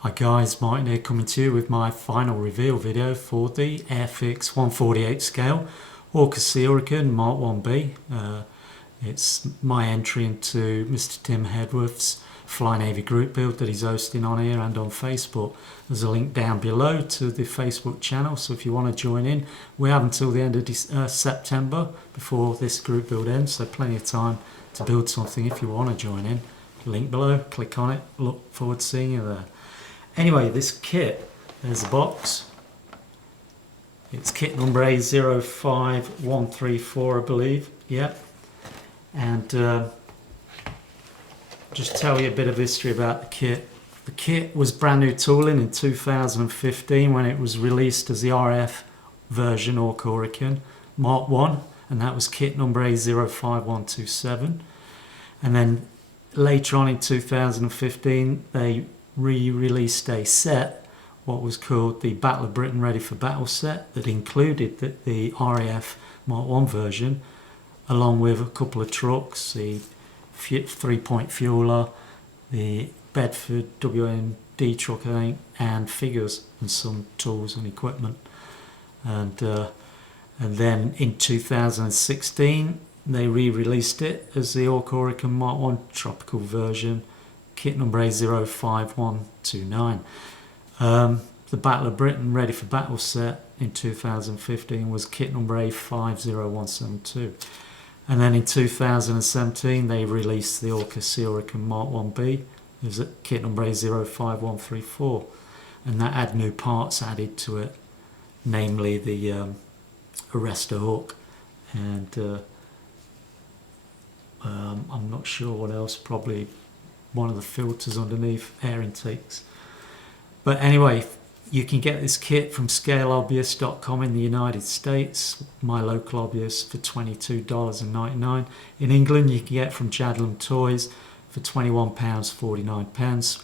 Hi guys, Martin here coming to you with my final reveal video for the Airfix 148 scale Orca Sea Hurricane Mark 1B. It's my entry into Mr. Tim Hedworth's Fly Navy group build that he's hosting on here and on Facebook. There's a link down below to the Facebook channel, so if you want to join in, we have until the end of September before this group build ends, so plenty of time to build something if you want to join in. Link below, click on it, look forward to seeing you there. Anyway, this kit, there's the box. It's kit number A05134, I believe. Yep. And just tell you a bit of history about the kit. The kit was brand new tooling in 2015 when it was released as the RF version Orca Hurricane Mark 1, and that was kit number A05127. And then later on in 2015, they re-released a set, what was called the Battle of Britain Ready for Battle set, that included the RAF Mark 1 version, along with a couple of trucks, the 3-point fueler, the Bedford WMD truck, I think, and figures and some tools and equipment. And then in 2016 they re-released it as the Orca Hurricane Mark 1 tropical version, kit number A05129. The Battle of Britain Ready for Battle set in 2015 was kit number A50172. And then in 2017 they released the Orca Sea Hurricane Mark 1B. It was at kit number A05134. And that had new parts added to it, namely the arrestor hook and I'm not sure what else, probably one of the filters underneath, air intakes. But anyway, you can get this kit from scalehobbyist.com in the United States, my local hobbyist, for $22.99. In England you can get from Jadlam Toys for £21.49,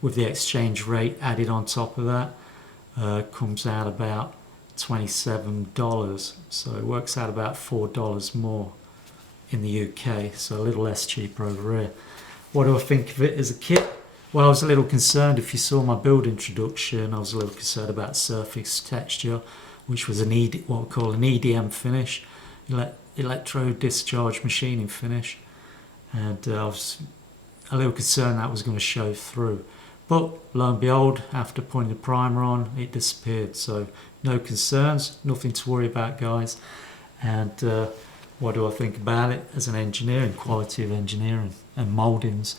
with the exchange rate added on top of that. Comes out about $27, so it works out about $4 more in the UK, so a little less cheaper over here. What do I think of it as a kit? Well, I was a little concerned, if you saw my build introduction, I was a little concerned about surface texture, which was what we call an EDM finish, electro discharge machining finish, and I was a little concerned that was going to show through. But lo and behold, after putting the primer on, it disappeared, so no concerns, nothing to worry about, guys. And what do I think about it as an engineering, quality of engineering and mouldings?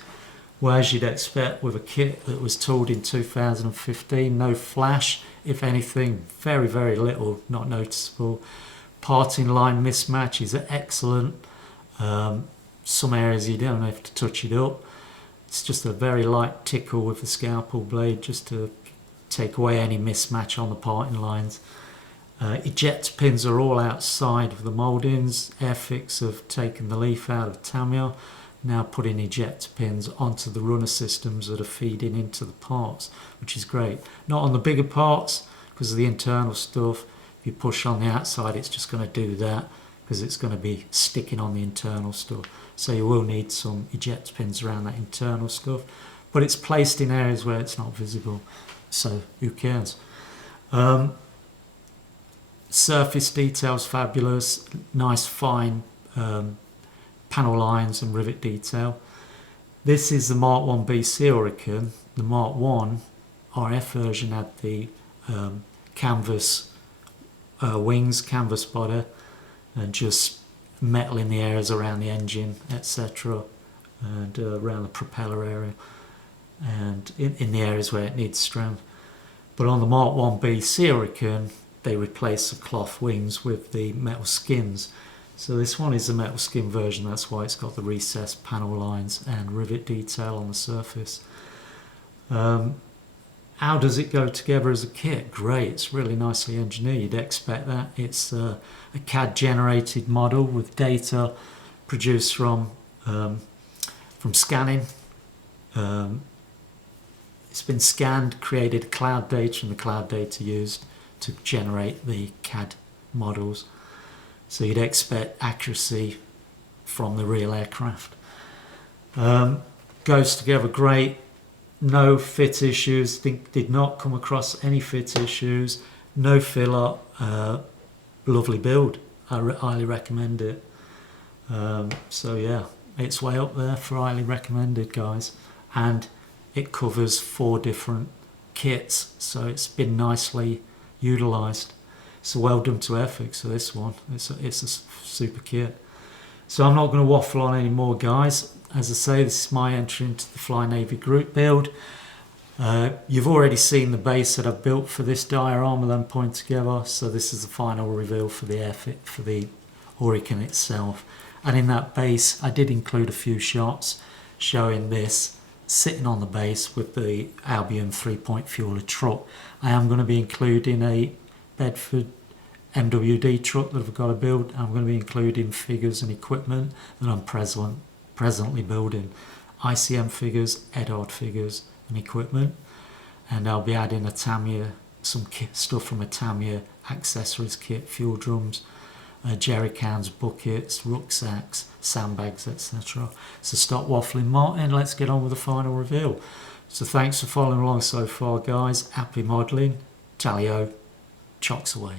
Well, as you'd expect with a kit that was tooled in 2015, no flash, if anything, very, very little, not noticeable. Parting line mismatches are excellent. Some areas you don't have to touch it up. It's just a very light tickle with the scalpel blade just to take away any mismatch on the parting lines. Ejector pins are all outside of the mouldings. Airfix have taken the leaf out of Tamiya, now putting ejector pins onto the runner systems that are feeding into the parts, which is great. Not on the bigger parts because of the internal stuff. If you push on the outside, it's just going to do that because it's going to be sticking on the internal stuff. So you will need some ejector pins around that internal stuff, but it's placed in areas where it's not visible, so who cares? Surface details fabulous, nice fine panel lines and rivet detail. This is the Mark 1B Sea Hurricane. The Mark 1 RF version had the canvas wings, canvas body, and just metal in the areas around the engine, etc., and around the propeller area, and in the areas where it needs strength. But on the Mark 1B Sea Hurricane, they replace the cloth wings with the metal skins. So this one is the metal skin version, that's why it's got the recessed panel lines and rivet detail on the surface. How does it go together as a kit? Great, it's really nicely engineered. You'd expect that. It's a CAD generated model with data produced from scanning. It's been scanned, created cloud data, and the cloud data used to generate the CAD models. So you'd expect accuracy from the real aircraft. Goes together great. no fit issues. Did not come across any fit issues. No fill up. Lovely build. I highly recommend it. So yeah, it's way up there for highly recommended, guys. And it covers 4 different kits, so it's been nicely utilised. So well done to Airfix for this one. It's a super kit. So I'm not going to waffle on anymore, guys. As I say, this is my entry into the Fly Navy group build. You've already seen the base that I've built for this diorama then point together, so this is the final reveal for the Airfix, for the Hurricane itself. And in that base I did include a few shots showing this sitting on the base with the Albion 3-point fueler truck. I am going to be including a Bedford MWD truck that I've got to build. I'm going to be including figures and equipment that I'm presently building. ICM figures, Edard figures and equipment, and I'll be adding a Tamiya, some stuff from a Tamiya accessories kit, fuel drums, jerry cans, buckets, rucksacks, sandbags, etc. So stop waffling, Martin, let's get on with the final reveal. So thanks for following along so far, guys. Happy modelling. Tally-o, chocks away.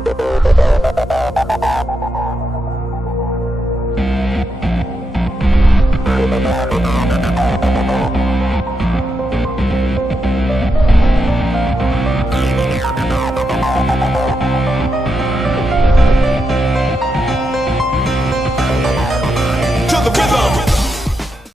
Bye.